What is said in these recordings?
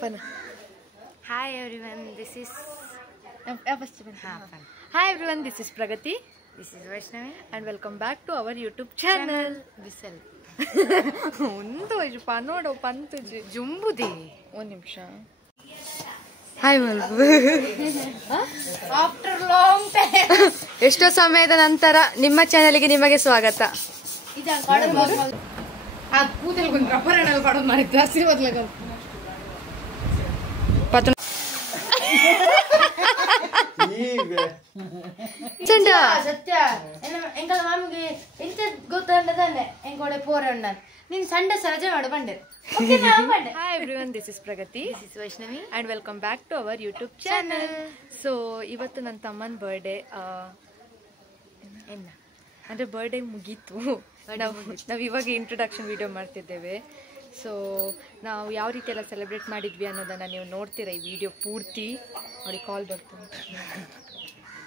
Fun. Hi everyone, this is Hi everyone, this is Pragati Vaishnavi and welcome back to our YouTube channel. Bisal ಒಂದು ಪನ್ನೋಡು ಪಂತು ಜುಂಬುದೆ ಒಂದು ನಿಮಿಷ. Hi ಮಲ್ಬು after long time ಎಷ್ಟೋ ಸಮಯದ ನಂತರ ನಿಮ್ಮ ಚಾನೆಲ್ಗೆ ನಿಮಗೆ ಸ್ವಾಗತ. ಆ ಕೂದಲು ಕೊಂಡು ರಬ್ಬರ್ ಹಣ್ಣಲ್ಲಿ ಪಡೋದು ಮಾಡಿದ್ದು ಆಶೀರ್ವಾದ ಸತ್ಯ ಎಂಕಲ್ ಮಾಮಿಗೆ ಎಂತ ಗೊತ್ತಂಡದನ್ನೆ ಎಂಕೋಡೆ ಪೋರಣ್ಣ ನೀನ್ ಸಂಡೆ ರಜೆ ಮಾಡು ಬಂಡೆ. Hi everyone, this is Pragati Vaishnavi and welcome back to our YouTube channel. So ಇವತ್ತು ನನ್ನ ತಮ್ಮನ ಬರ್ಡೇ ಅಂದರೆ ಬರ್ಡೇ ಮುಗೀತು. ನಾವು ಇವಾಗ ಇಂಟ್ರೊಡಕ್ಷನ್ ವಿಡಿಯೋ ಮಾಡ್ತಿದ್ದೇವೆ. ಸೊ ನಾವು ಯಾವ ರೀತಿ ಎಲ್ಲ ಸೆಲೆಬ್ರೇಟ್ ಮಾಡಿದ್ವಿ ಅನ್ನೋದನ್ನು ನೀವು ನೋಡ್ತೀರಾ ಈ ವಿಡಿಯೋ ಪೂರ್ತಿ. ನೋಡಿ ಕಾಲ್ ಬರ್ತೀನಿ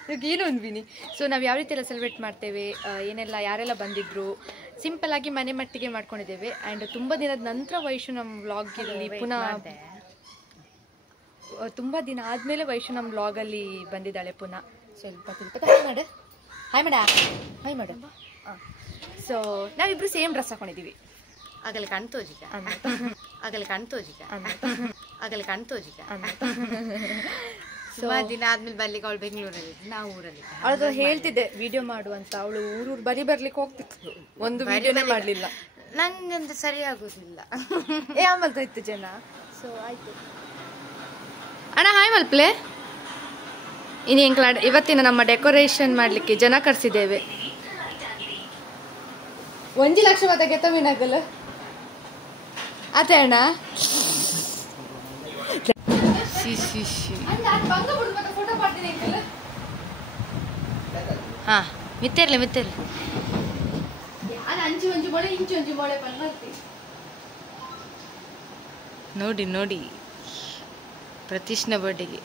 ಇವಾಗ ಏನು ಅಂದ್ವಿನಿ. ಸೊ ನಾವು ಯಾವ ರೀತಿ ಎಲ್ಲ ಸೆಲೆಬ್ರೇಟ್ ಮಾಡ್ತೇವೆ, ಏನೆಲ್ಲ ಯಾರೆಲ್ಲ ಬಂದಿದ್ರು, ಸಿಂಪಲ್ ಆಗಿ ಮನೆ ಮಟ್ಟಿಗೆ ಮಾಡ್ಕೊಂಡಿದ್ದೇವೆ. ಆ್ಯಂಡ್ ತುಂಬ ದಿನದ ನಂತರ ವೈಶು ನಮ್ಮ ವ್ಲಾಗಲ್ಲಿ ಪುನಃ ತುಂಬ ದಿನ ಆದಮೇಲೆ ವೈಶು ನಮ್ಮ ವ್ಲಾಗಲ್ಲಿ ಬಂದಿದ್ದಾಳೆ ಪುನಃ. ಸ್ವಲ್ಪ ಹಾಯ್ ಮಾಡು, ಹಾಯ್ ಮಾಡ, ಹಾಯ್ ಮಾಡು. ಸೊ ನಾವಿಬ್ರು ಸೇಮ್ ಡ್ರೆಸ್ ಹಾಕೊಂಡಿದ್ದೀವಿ. ಆಗಲಿ ಕಣ್ತೋಜಿಕ ಆಗಲಿ ಕಣ್ತೋಜಿಕ ಆಗಲಿ ಕಣ್ತೋಜಿಕ ಸುಮಾರು ದಿನ ಆದ್ಮೇಲೆ ಬರ್ಲಿಕ್ಕೆ ಅವಳು ಬೆಂಗಳೂರಲ್ಲಿ, ನಾವು ಊರಲ್ಲಿ. ಅವಳು ಹೇಳ್ತಿದ್ದೆ ವಿಡಿಯೋ ಮಾಡು ಅಂತ. ಅವಳು ಊರು ಬರ್ಲಿಕ್ಕೆ ಹೋಗ್ತಿತ್ತು, ಒಂದು ವಿಡಿಯೋನೇ ಮಾಡಲಿಲ್ಲ. ನಂಗಂತ ಸರಿ ಆಗೋದಿಲ್ಲ. ಆಮಲ್ತ ಇತ್ತು ಜನ. ಸೊ ಆಯ್ತು ಅಣ್ಣ ಹಾಯ್ ಮಲ್ಪ್ಲೆ. ಇನ್ನು ಇವತ್ತಿನ ನಮ್ಮ ಡೆಕೋರೇಷನ್ ಮಾಡಲಿಕ್ಕೆ ಜನ ಕರೆಸಿದ್ದೇವೆ. 1 ಲಕ್ಷ ಮತ್ತೆ ಗೆತ್ತ ಮೀನಾಗಲ್ಲ ಅದೇ ಅಣ್ಣ. ಹಾ ಮಿತ್ತೇರ್ಲೆ ಮಿತ್ತೇರ್ಲೆ ನೋಡಿ ನೋಡಿ ಪ್ರತೀಶ್ನ ಬರ್ಡೇಗೆ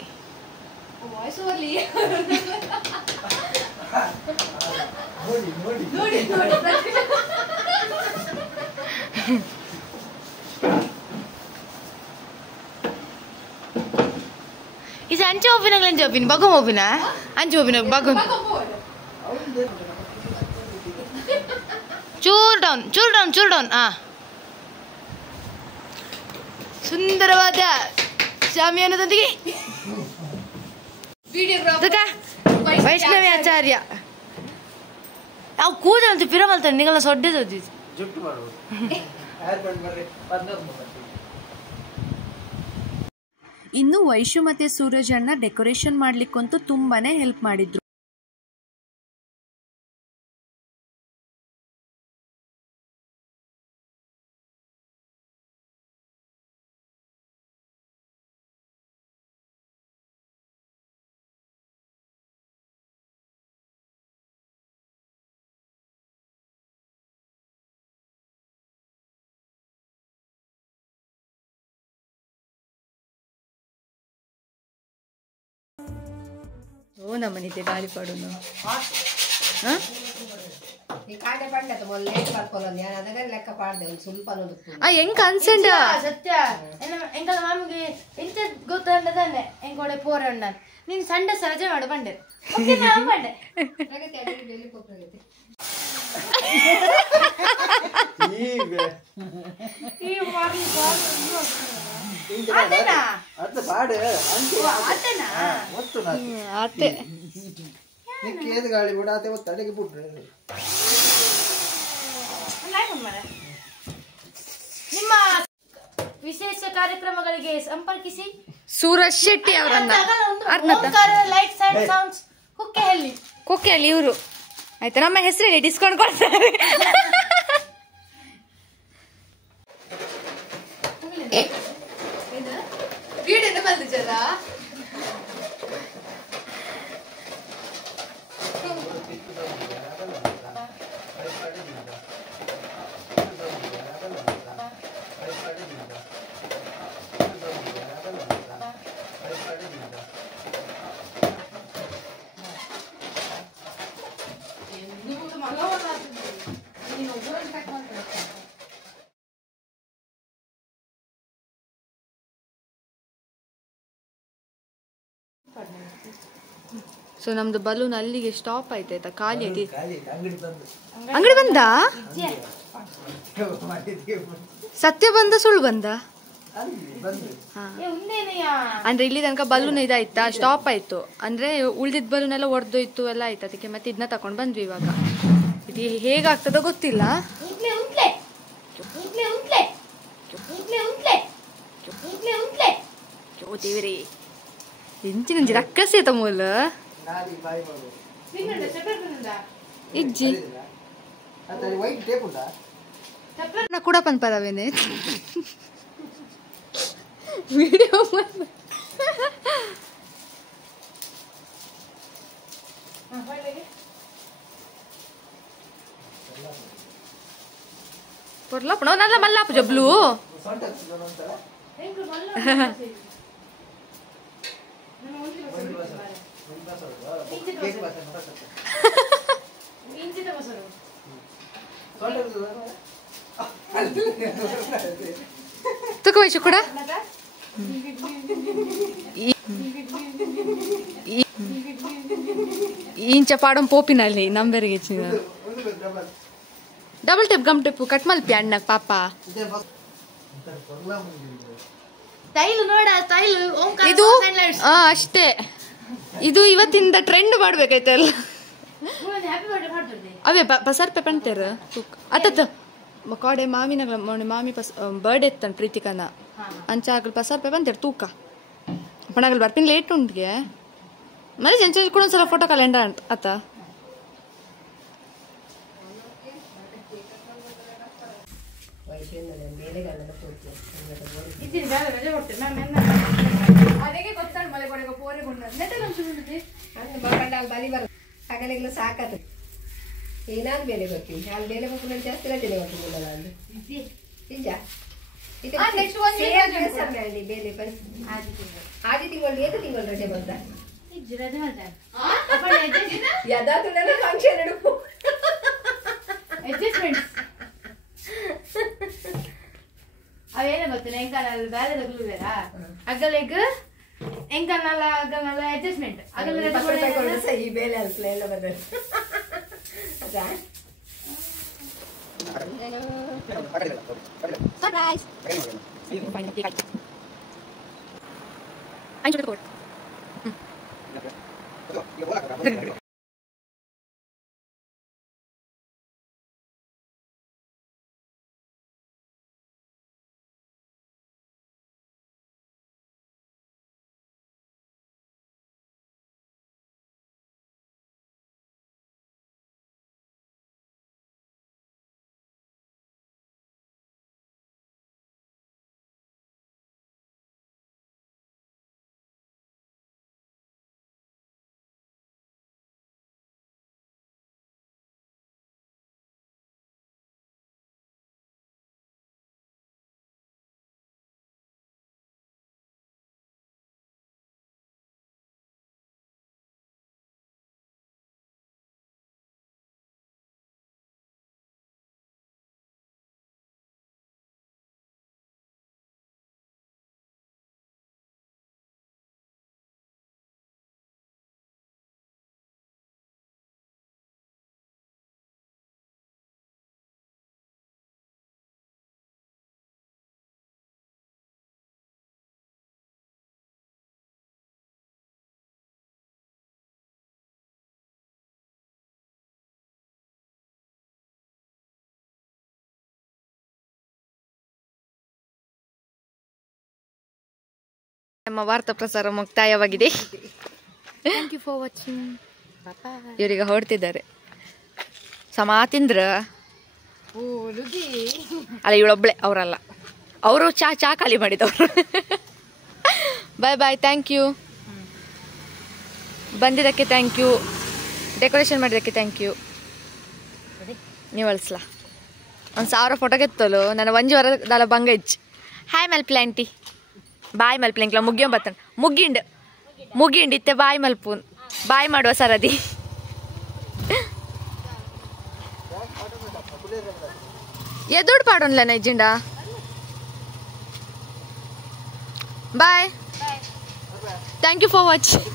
ಇದು ಅಂಚೆ ಒಬ್ಬಿನಾಗ್ಲ ಅಂಚೆ ಒಬ್ಬಿನ ಬಗು ಒಬ್ಬಿನ ಅಂಚೆ ಒಬ್ಬಿನಾಗ ಬಗು ಚೂರ್ ಡೌನ್. ಹಾ ಸುಂದರವಾದ ಶಾಮಿಯಾನದೊಂದಿಗೆ ವೈಷ್ಣವಿ ಆಚಾರ್ಯ. ನಾವು ಕೂದಲಂತೂ ಪಿರಮಲ್ತಾರೆ ನಿಗಲ್ಲ ಸೊಡ್ಡೆದು. ಇನ್ನು ವೈಶು ಮತ್ತೆ ಸೂರಜ್ ಅಣ್ಣ ಡೆಕೋರೇಷನ್ ಮಾಡ್ಲಿಕ್ಕಂತೂ ತುಂಬಾನೇ ಹೆಲ್ಪ್ ಮಾಡಿದ್ರು. ഓ നമ്മനിത്തെ കാളിപ്പാടുന്നു ಹೆಂಗ್ ಕನ್ಸೆಂಟ್ ಸತ್ಯ ಎಂಕಲ್ ಮಾಮಿಗೆ ಎಂತ ಗೊತ್ತಂಡದನ್ನೆ ಎಂಕೋಡೆ ಪೋರಣ್ಣ ನೀನ್ ಸಂಡೆ ರಜೆ ಮಾಡು ಬಂಡೆ. ನಿಮ್ಮ ವಿಶೇಷ ಕಾರ್ಯಕ್ರಮಗಳಿಗೆ ಸಂಪರ್ಕಿಸಿ ಸೂರಜ್ ಶೆಟ್ಟಿ ಅವರನ್ನ. ಕುಕ್ಕೆಹಳ್ಳಿ ಇವರು ಆಯ್ತಾ. ನಮ್ಮ ಹೆಸರಲ್ಲಿ ಡಿಸ್ಕೌಂಟ್ ಕೊಡ್ತಾರೆ. ಸೊ ನಮ್ದು ಬಲೂನ್ ಅಲ್ಲಿಗೆ ಸ್ಟಾಪ್ ಆಯ್ತಾಯ್ತಾ, ಖಾಲಿ ಐತಿ. ಅಂಗಡಿ ಬಂದ? ಸತ್ಯ ಬಂದ ಸುಳ್ಳು ಬಂದ? ಅಂದ್ರೆ ಇಲ್ಲಿ ತನಕ ಬಲೂನ್ ಇದಾಯ್ತಾ, ಸ್ಟಾಪ್ ಆಯ್ತು. ಅಂದ್ರೆ ಉಳ್ದಿದ್ ಬಲೂನ್ ಎಲ್ಲ ಒಡೆದೋಯ್ತು ಎಲ್ಲ ಆಯ್ತು. ಅದಕ್ಕೆ ಮತ್ತೆ ಇದನ್ನ ತಕೊಂಡ್ ಬಂದ್ವಿ. ಇವಾಗ ಇದು ಹೇಗಾಗ್ತದೋ ಗೊತ್ತಿಲ್ಲ. ದೇವ್ರಿ ಎಂಚಿನ ರಕ್ಕಸೇತ ಮೂಲ ಇಜ್ಜಿ ನಾ ಕೂಡ ಪನ್ಪರವೇನೆ ವಿಡಿಯೋ పొరలాపు నల్ల మల్లాపు జబ్లు ತುಕ ವಯಸ್ಸು ಕೂಡ ಇಂಚ ಪಾಡಂ ಪೋಪಿನಲ್ಲಿ ನಂಬರಿಗೆ double tape gum tape cut ಮಲ್ಪಿ ಅಣ್ಣ ಪಾಪ ಇದು ಅಷ್ಟೇ. ಇದು ಇವತ್ತಿಂದ ಟ್ರೆಂಡ್ ಮಾಡ್ಬೇಕಾಯ್ತಲ್ಲ. ಅವೇ ಪಸರ್ ಪೆಪಂತೇರ ಅತ್ತ ಕಾಡೆ ಮಾಮಿನ ಮಾಮಿ ಬರ್ಡೇ ಇತ್ತನ್ ಪ್ರೀತಿಕನ ಅಂಚ ಆಗಲ್ ಪಸರ್ ಪೆಪಂತೇರ ತೂಕ ಪಣಗಲ್ ಬರ್ಪಿನ ಲೇಟ್ ಉಂಟ್ಗೆ ಮನೆ ಚೆಂಚ ಕೂಡ ಒಂದ್ಸಲ ಫೋಟೋ ಕಲೆಂಡ ಅಂತ ಅತ್ತ ಹಗಲೆಲ್ಲ ಸಾಕತ್ತು ಏನಾದ್ರು ಬೇಲೆ ಬರ್ತೀನಿ ಅಲ್ಲಿ ಬೇಲೆ ಬರ್ತೀನಿ ಜಾಸ್ತಿ ರಜೆ ಬರ್ತೀನಿ ನಾನು ನಿಜ ಬೇಲೆ ಬನ್ನಿ ಆದಿ ತಿಂಗಳು ಏತ ತಿಂಗಳು ರಜೆ ಬಂದ ಯದಾತುನೆಲ್ಲ ಫಂಕ್ಷನ್ ಇಡು ಅವೇನ ಗೊತ್ತಿಲ್ಲ ಎಂಕನಲ್ಲಿ ಬೇರೆ ತಗೊಳ್ಬೇಡ ಅಗಲೆಗ್ ಎಂಕನಲ್ಲ ಅಗನಲ್ಲ ಅಡ್ಜಸ್ಟ್ಮೆಂಟ್ ಅಗಲ ಈ ಬೇಲೆ ಅಲ್ಸಲ ಎಲ್ಲ ಬಂದ ಸರ್ಪ್ರೈಸ್ ನಮ್ಮ ವಾರ್ತಾ ಪ್ರಸಾರ ಮುಕ್ತಾಯವಾಗಿದೆ. Thank you for watching. ಇವರೀಗ ಹೊರಡ್ತಿದ್ದಾರೆ. ಸಮಾ ತಿಂದ್ರ ಅಲ್ಲ ಇವಳೊಬ್ಳೆ, ಅವರಲ್ಲ, ಅವರು ಚಾ ಖಾಲಿ ಮಾಡಿದವರು. Bye bye. ಥ್ಯಾಂಕ್ ಯು, ಬಂದಿದ್ದಕ್ಕೆ ಥ್ಯಾಂಕ್ ಯು, ಡೆಕೋರೇಷನ್ ಮಾಡಿದ್ದಕ್ಕೆ ಥ್ಯಾಂಕ್ ಯು. ನೀವು ಅಳಿಸ್ಲಾ 1000 ಫೋಟೋ ಗೆತ್ತಲು ನನ್ನ ಒಂಜಿ ವರದಾಲ ಬಂಗ ಇಜ್ಜಿ. ಹಾಯ್ ಮಲ್ಪಿ ಆಂಟಿ, ಬಾಯ್ ಮಲ್ಪಲಿಂಕ್ಲ ಮುಗಿಯೋ ಬತ್ತನ್ ಮುಗಿಂಡ್ ಇತ್ತೆ ಬಾಯ್ ಮಲ್ಪೂನ್ ಬಾಯ್ ಮಾಡುವ ಸರದಿ. ಎದೋಡ್ ಪಾಡೋನ್ಲ ನೈಜಿಂಡ. Bye. Thank you for watching.